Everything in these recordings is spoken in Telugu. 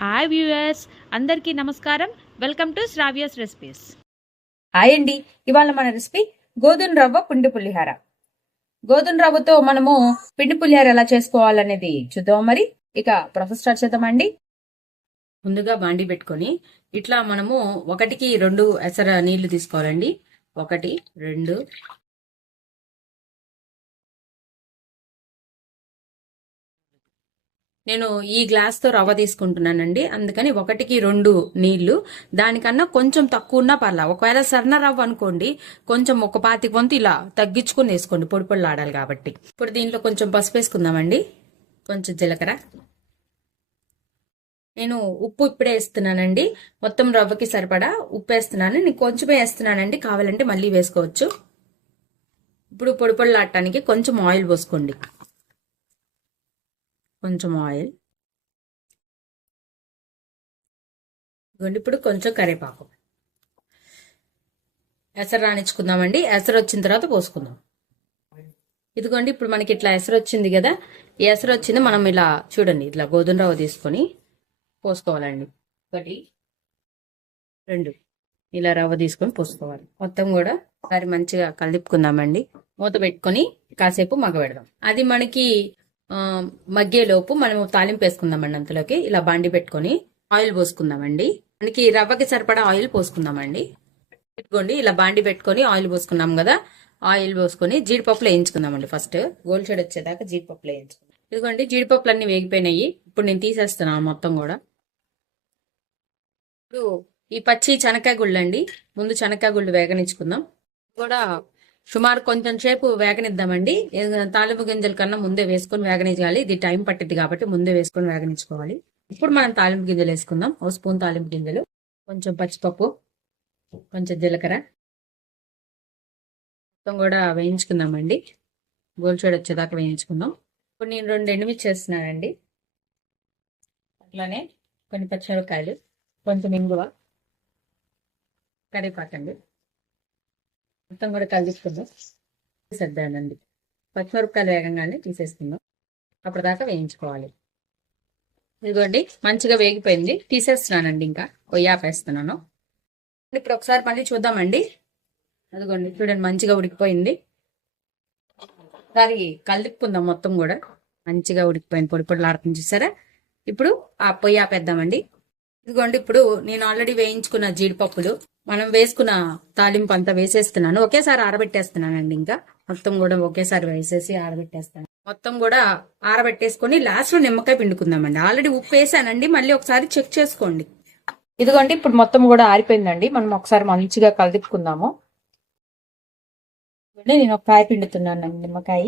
హాయ్ వ్యూయర్స్, అందరికీ నమస్కారం. Welcome to Sravya's recipes. Hi అండి. ఇవాళ మన రెసిపీ గోధుమ రవ్వ పిండి పులిహార. గోధుమ రవ్వతో మనము పిండి పులిహార ఎలా చేసుకోవాలనేది చూద్దాం. మరి ఇక ప్రాసెస్ స్టార్ట్ చేద్దామండి. ముందుగా బాండి పెట్టుకొని ఇట్లా మనము 1కి 2 ఎసర నీళ్లు తీసుకోవాలండి. 1 2 నేను ఈ గ్లాస్ తో రవ్వ తీసుకుంటున్నానండి, అందుకని 1కి 2 నీళ్లు. దానికన్నా కొంచెం తక్కువ ఉన్నా పర్లా. ఒకవేళ సన్న రవ్వ అనుకోండి, కొంచెం ఒక 25 వంతు ఇలా తగ్గించుకుని వేసుకోండి, పొడి పొడిలు ఆడాలి కాబట్టి. ఇప్పుడు దీంట్లో కొంచెం పసుపు వేసుకుందామండి, కొంచెం జీలకర్ర. నేను ఉప్పు ఇప్పుడే వేస్తున్నానండి, మొత్తం రవ్వకి సరిపడా ఉప్పు వేస్తున్నాను. నేను కొంచెమే వేస్తున్నానండి, కావాలంటే మళ్ళీ వేసుకోవచ్చు. ఇప్పుడు పొడి పొడిలు ఆడటానికి కొంచెం ఆయిల్ పోసుకోండి, కొంచెం ఆయిల్. ఇప్పుడు కొంచెం కరివేపాకు. ఎసరు రానిచ్చుకుందామండి. ఎసరు వచ్చిన తర్వాత పోసుకుందాం. ఇదిగోండి, ఇప్పుడు మనకి ఇట్లా ఎసరు వచ్చింది కదా. ఈ ఎసరు వచ్చింది, మనం ఇలా చూడండి, ఇట్లా గోధుమ రవ్వ తీసుకొని పోసుకోవాలండి. 1 2 ఇలా రవ్వ తీసుకొని పోసుకోవాలి. మొత్తం కూడా ఒకసారి మంచిగా కలిపుకుందామండి. మూత పెట్టుకొని కాసేపు మగ్గబెడదాం. అది మనకి మగ్గేలోపు మనము తాలింపు వేసుకుందామండి. అంతలోకి ఇలా బాండి పెట్టుకొని ఆయిల్ పోసుకుందామండి. మనకి రవ్వకి సరిపడా ఆయిల్ పోసుకుందామండి. పెట్టుకోండి, ఇలా బాండి పెట్టుకొని ఆయిల్ పోసుకున్నాం కదా. ఆయిల్ పోసుకొని జీడిపప్పులు వేయించుకుందామండి. ఫస్ట్ గోల్డ్ షేడ్ వచ్చేదాకా జీడిపప్పులు వేయించుకుందాం. ఇదిగోండి, జీడిపప్పులు అన్ని వేగిపోయినాయి. ఇప్పుడు నేను తీసేస్తున్నాను మొత్తం కూడా. ఇప్పుడు ఈ పచ్చి శనక్కాయ గుళ్ళు అండి, ముందు శనక్కాయ గుళ్ళు వేగనిచ్చుకుందాం. కూడా సుమారు కొంచెం సేపు వేగనిద్దామండి. తాలింపు గింజల కన్నా ముందే వేసుకొని వేగనించాలి. ఇది టైం పట్టింది కాబట్టి ముందే వేసుకొని వేగనించుకోవాలి. ఇప్పుడు మనం తాలింపు గింజలు వేసుకుందాం. 1 స్పూన్ తాలింపు గింజలు, కొంచెం పచ్చిపప్పు, కొంచెం జీలకర్ర మొత్తం కూడా వేయించుకుందామండి. గోల్డ్ షేడ్ వచ్చేదాకా వేయించుకుందాం. ఇప్పుడు నేను 2 ఎండుమిర్చి చేస్తున్నానండి. అట్లానే కొన్ని పచ్చిమిరపకాయలు, కొంచెం ఇంగువ, కరివేపాకండి. మొత్తం కూడా కలిసుకుందాం. తీసేద్దానండి. పచ్చిమిరపకాయలు వేగంగానే తీసేసుకుందాం. అప్పటిదాకా వేయించుకోవాలి. ఇదిగోండి, మంచిగా వేగిపోయింది, తీసేస్తున్నానండి. ఇంకా కొయ్యాపేస్తున్నాను. ఇప్పుడు ఒకసారి మళ్ళీ చూద్దామండి. అదిగోండి, చూడండి, మంచిగా ఉడికిపోయింది. ఒకసారి కలుపుకుందాం. మొత్తం కూడా మంచిగా ఉడికిపోయింది, పొడి పొడిలాడుతుంది చూసారా. ఇప్పుడు ఆ పొయ్యి ఆపేద్దామండి. ఇదిగోండి, ఇప్పుడు నేను ఆల్రెడీ వేయించుకున్న జీడిపప్పులు, మనం వేసుకున్న తాలింపు అంతా వేసేస్తున్నాను. ఒకేసారి ఆరబెట్టేస్తున్నానండి. ఇంకా మొత్తం కూడా ఒకేసారి వేసేసి ఆరబెట్టేస్తాను. మొత్తం కూడా ఆరబెట్టేసుకొని లాస్ట్ లో నిమ్మకాయ పిండుకుందామండి. ఆల్రెడీ ఉప్పు వేసానండి, మళ్ళీ ఒకసారి చెక్ చేసుకోండి. ఇదిగోండి, ఇప్పుడు మొత్తం కూడా ఆరిపోయిందండి. మనం ఒకసారి మంచిగా కలుపుకుందాము. నేను ఒక కాయ పిండుతున్నాను, నిమ్మకాయ.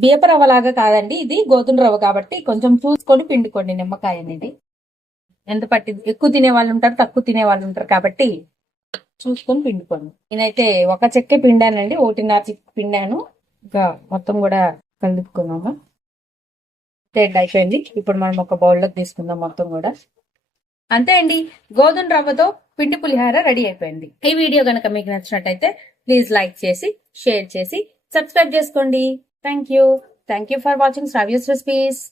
బియ్యపు రవ్వ లాగా కాదండి, ఇది గోధుమ రవ్వ కాబట్టి కొంచెం చూసుకొని పిండుకోండి నిమ్మకాయ అనేది. ఎంత పట్టింది, ఎక్కువ తినే వాళ్ళు ఉంటారు, తక్కువ తినే వాళ్ళు ఉంటారు కాబట్టి చూసుకొని పిండుకోండి. నేనైతే ఒక చెక్క పిండానండి, 1.5 చెక్క పిండాను. ఇంకా మొత్తం కూడా కలుపుకున్నాము. రెడ్ అయిపోయింది. ఇప్పుడు మనం ఒక బౌల్లోకి తీసుకుందాం మొత్తం కూడా. అంతే అండి, గోధుమ రవ్వతో పిండి పులిహార రెడీ అయిపోయింది. ఈ వీడియో కనుక మీకు నచ్చినట్టయితే ప్లీజ్ లైక్ చేసి, షేర్ చేసి, సబ్స్క్రైబ్ చేసుకోండి. Thank you for watching Sravya's recipes.